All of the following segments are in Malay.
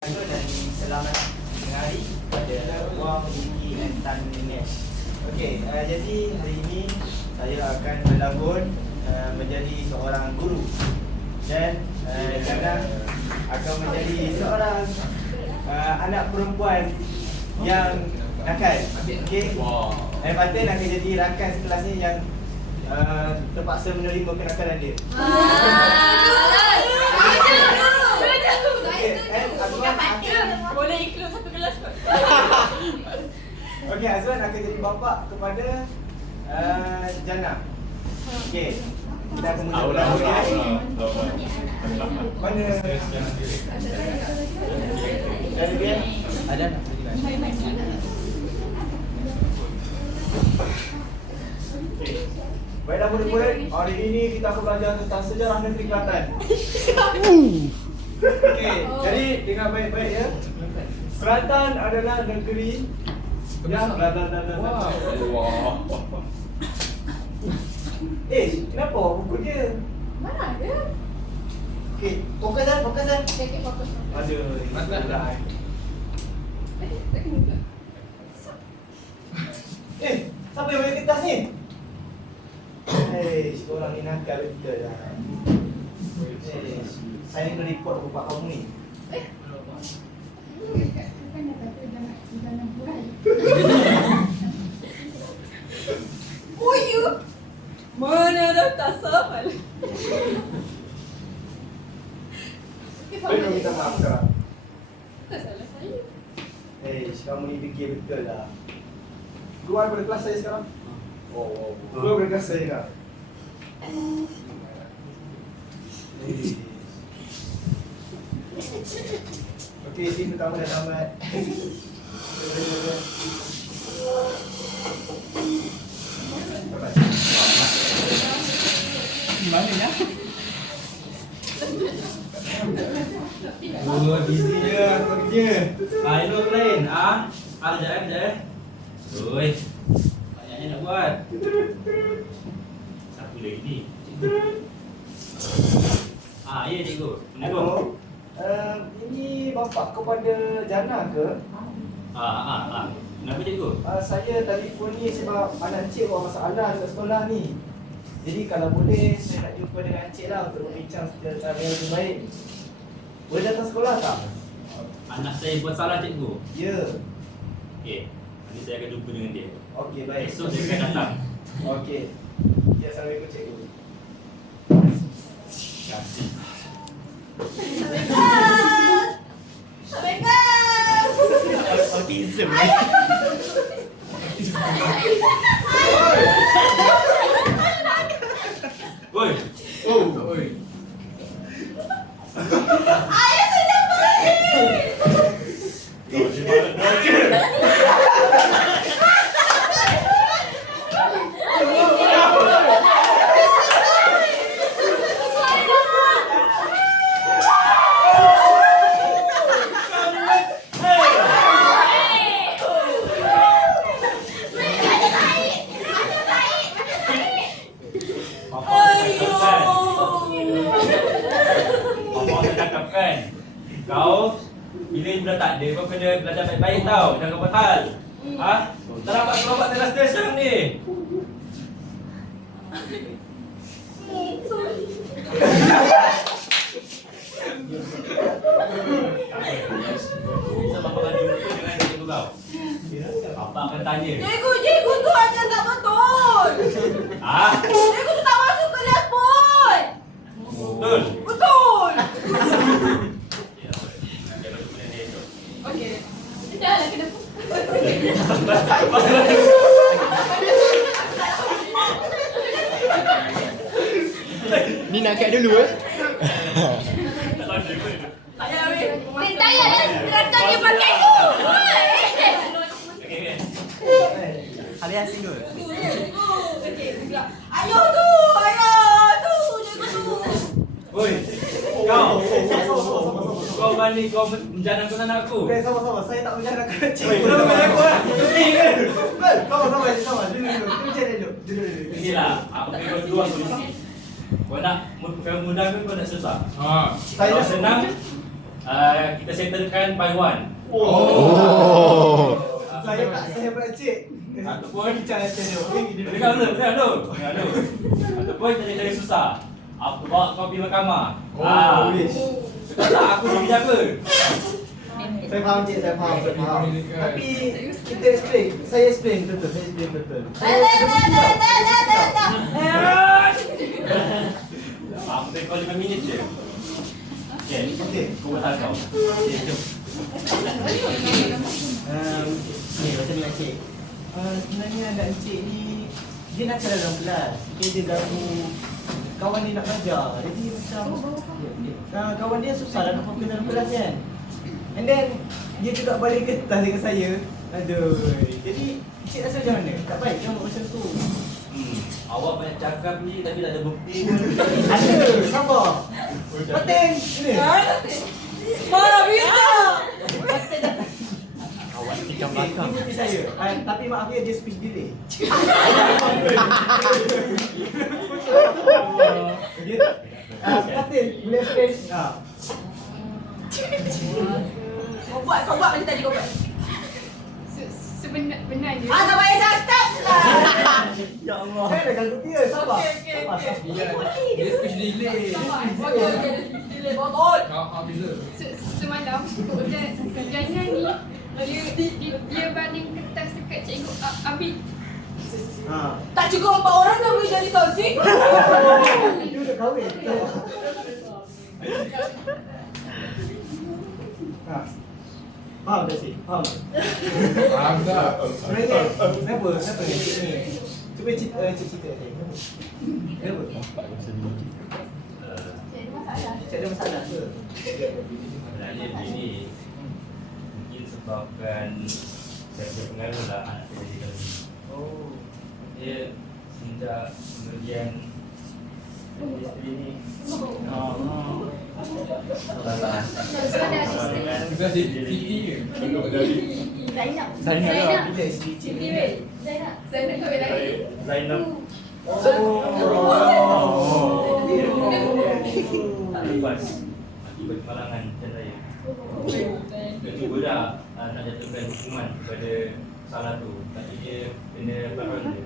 Dan selamat hari pada Wang Gigi dan Tan Nes. Okey, jadi hari ini saya akan berlakon menjadi seorang guru dan Jana akan menjadi seorang anak perempuan yang nakal. Okey. Dan Fatin akan jadi rakan sekelasnya yang terpaksa menerima kenakalan dia. Boleh ikut satu kelas kot. Okey, Azwan akan jadi bapa kepada Jana. Okey. Kita akan mula. Mana? Ada dia? Ada nak pergi. Baiklah murid-murid, hari ini kita akan belajar tentang sejarah negeri Kelantan. Okey, jadi dengar baik-baik ya. Kelantan adalah negeri yang kenapa buku dia? Mana ada? Okey, fokus dah, fokus dah. Okey, fokus. Aduh, masalah. Tak kena. Siapa yang bagi kertas ni? Korang ni nakal betul lah. Saya kena report bapak kamu ni. Oh you? Mana dah tak sahal. Saya nak minta maaf sekarang. Tak salah saya. Kamu ni fikir betul lah. Keluar daripada kelas saya sekarang. Keluar daripada kelas saya sekarang. Okey, scene pertama dah tamat. Mana ya? Busy je aku kerja. Ini aku lain. Kejap. Oi. Banyaknya nak buat. Satu lagi ni. Ya cikgu. Hello. Ini bapa kepada Jana ke? Kenapa cikgu? Saya telefon ni sebab anak encik buat masalah dekat sekolah ni. Jadi kalau boleh saya nak jumpa dengan encik lah untuk berbincang secara cara yang lebih baik. Boleh datang sekolah tak? Anak saya buat salah cikgu. Ya. Okey. Nanti saya akan jumpa dengan dia. Okey, baik. Esok dia akan datang. Okey. Ya, Assalamualaikum cikgu. Terima kasih. Autism. Oi. Oi. Ayah sudah pergi. Kau bila budak tak ada, kau kena belajar baik-baik tau. Jangan buat hal. Tak dapat kelopak dalam stesen ni. Sorry. Sebab Papa akan jumpa dengan cikgu kau. Papa akan tanya. Cikgu tu ajar tak betul. Cikgu tu tak masuk kelas pun. Betul? Betul. Okey. Dah lah kena. Ni nak kat dulu Tak payah weh. Tak payah dah teratur dia pakai tu. Alias single. Okey, pula. Ayah tu, cikgu tu. Oi, kau balik kau menjanakan anak aku. Sama-sama. Saya tak menjarakan cikgu. Oi, kenapa balik aku? Sama-sama. Dulu. Inilah, aku bagi kau dua solusi. Kau nak mudahkan, kau nak susah. Saya Kalau senang, kita settlekan by one. Oh. Saya pakcik. Ataupun Bincang macam ni. Okey, kita dengar dulu. Ataupun cari susah. Aku bawa kau pergi mahkamah. wish. Sekarang aku jadi jaga. Saya faham cik, saya faham. Tapi kita explain. Saya explain betul. Aku tak kau 5 minit je. Okay, kau buat hal kau. Okay, jom. Ni macam ni cik. Sebenarnya anak encik ni dia nakal dalam kelas. Dia ganggu kawan dia nak belajar. Jadi macam kawan dia susah nak fokus dalam kelas kan. And then dia juga balik getah dengan saya. Aduh. Jadi encik rasa macam mana? Tak baik kan macam tu. Awak banyak cakap ni tapi tak ada bukti pun. Ada, sabar. Penting ni. Mana bisa? Awak kicam Ini bakar. bukti saya. Tapi maaf dia speech delay. Katil, boleh explain? Kau buat macam tadi kau buat. Sebenarnya Tak payah cakap lah. Ya Allah. Dah ganggu dia, sabar. Okey. Dia speech delay. Delay botol. semalam kerjanya ni dia banding kertas dekat cikgu ambil. Tak cukup 4 orang dah boleh jadi toksik. Dia dah kahwin. Faham tak sih? Faham? Faham tak? Sebenarnya kenapa ni cik ni? Cuba cerita saya. Kenapa? Cik ada masalah ke? Sebenarnya begini, mungkin sebabkan saya berpengaruh lah anak saya jadi kali. Oh. Dia sejak kemudian isteri ni Kita Siti ke? Tengok jadi. Zainab. Bila isteri cik ni? Zainab kahwin lagi. Zainab tak lepas akibat kemalangan macam saya. Dia cuba dah nak jatuhkan hukuman kepada salah tu, tapi dia kena baron dia.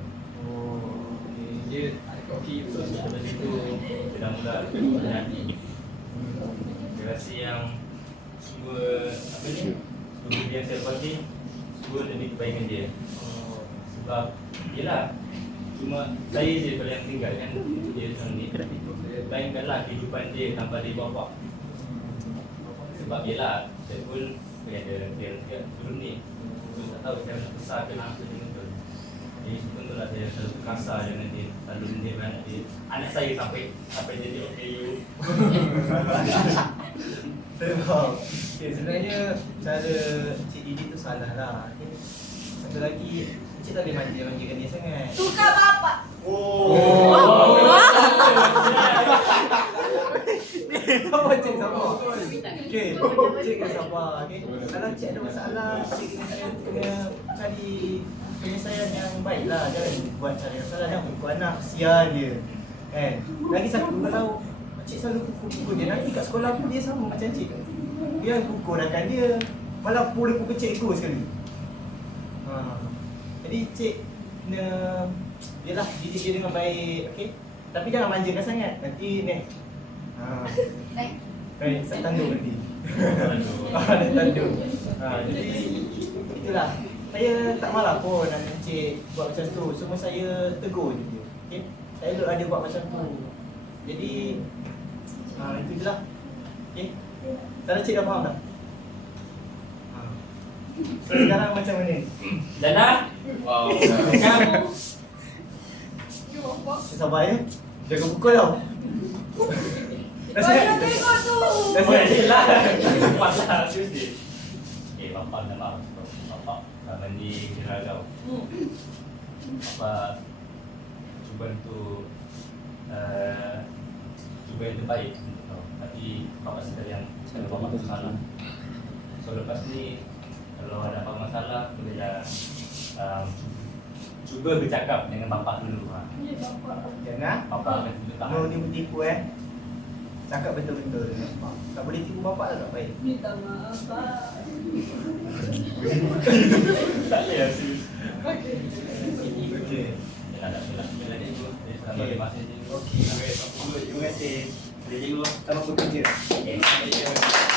Dia ada koki. Lepas itu dia dah mula berhati. Dia rasa yang semua apa ni, semua yang saya bagi semua demi kebaikan dia. Sebab yelah, cuma saya je kalau yang tinggal kan dia macam ni. Bayangkanlah kehidupan dia tanpa dia bapa. Sebab yelah, saya pun ada dia turun ni. So tak tahu saya nak besarkan anak saya dengan betul. Jadi betul-betul saya selalu kasar dengan dia, selalu mendidik anak dia. Anak saya sampai jadi OKU. Okay, sebenarnya cara Cik Didi tu salah lah. Okay. Satu lagi, Cik tak boleh manja-manjakan dia sangat. Tukar bapak. Sabar Cik, sabar. Okay, Cik kena sabar. Okay. Kalau Cik ada masalah, Cik kena cari penyelesaian yang baik lah. Jangan buat cara yang salah, jangan pukul anak, kesian dia. Kan? Lagi satu, kalau Cik selalu pukul dia, nanti kat sekolah pun dia sama macam Cik. Dia pukul rakan dia, malah boleh pukul cikgu sekali. Jadi Cik kena, yelah, didik dia dengan baik, okey? Tapi jangan manjakan sangat, nanti ni. Baik, saya tanduk nanti. Ada tanduk. Jadi itulah. Saya tak marah pun anak Cik buat macam tu. Semua saya tegur je dia. Okey? Saya dulu ada buat macam tu. Jadi itu je lah. Okey? Cara Cik dah faham tak? So, sekarang macam mana? Jana? Wow. Kamu? Sabar ya. Jaga pukul tau. Banyak tengok tu. Yelah. Pasal tu je. Bapak dah maaf. Bapak dah mandi kena ragau. Bapak cuba untuk cuba yang terbaik untuk kau. Tapi bapak sedar yang bapak salah. So lepas ni kalau ada apa masalah bolehlah cuba bercakap dengan bapak dulu. Jangan. Bapak akan tunjuk Mau tangan. tipu-tipu Cakap betul-betul dengan mak. Tak boleh tipu bapak tak baik. Minta maaf, Pak. Tak boleh lah serius. Okey. Tak nak bila cikgu. Selamat Okey. masa cikgu. Okey. Terima kasih. Terima kasih. Selamat bekerja. Okay.